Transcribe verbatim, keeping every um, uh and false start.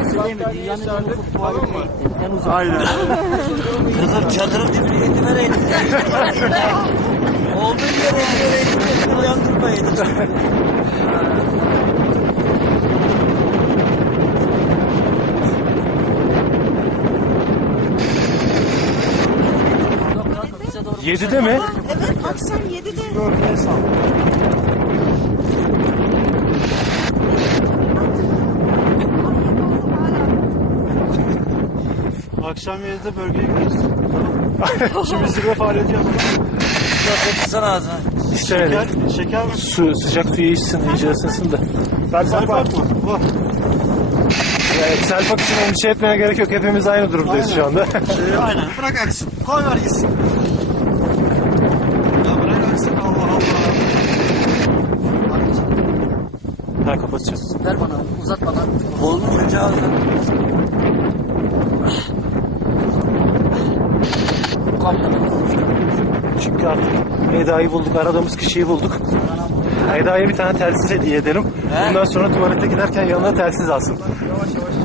söyleyeyim mi? Dünyanın en ufuk tuvaletine gittim. En uzak. Aynen. Kızım çadırın dibine indi vereydim. Olduğu yere indi vereydim. Uyandırmayın. Yedide mi? Evet, akşam yedide. Görmeye sağ ol. Akşam yedide bölgeye gideriz. Şimdi zirve faaliyeti yapalım. Kapatsana ağzını. İstemedi. Şeker, şeker mi? Su, sıcak suyu içsin, iyice ısınsın da. Selpak mı? Var. Evet, Selpak için endişe etmeye gerek yok. Hepimiz aynı durumdayız Aynen. şu anda. Şey, aynen. Bırak aksın. Koy ver gitsin. Ya bırak aksın. Allah Allah. Ha, kapatacağız. Ver bana, uzatmadan. Kolunu vurunca ağzını. Çünkü artık Eda'yı bulduk, aradığımız kişiyi bulduk. Eda'ya bir tane telsiz hediye edelim. Bundan sonra tuvalete giderken yanına telsiz alsın. Yavaş yavaş.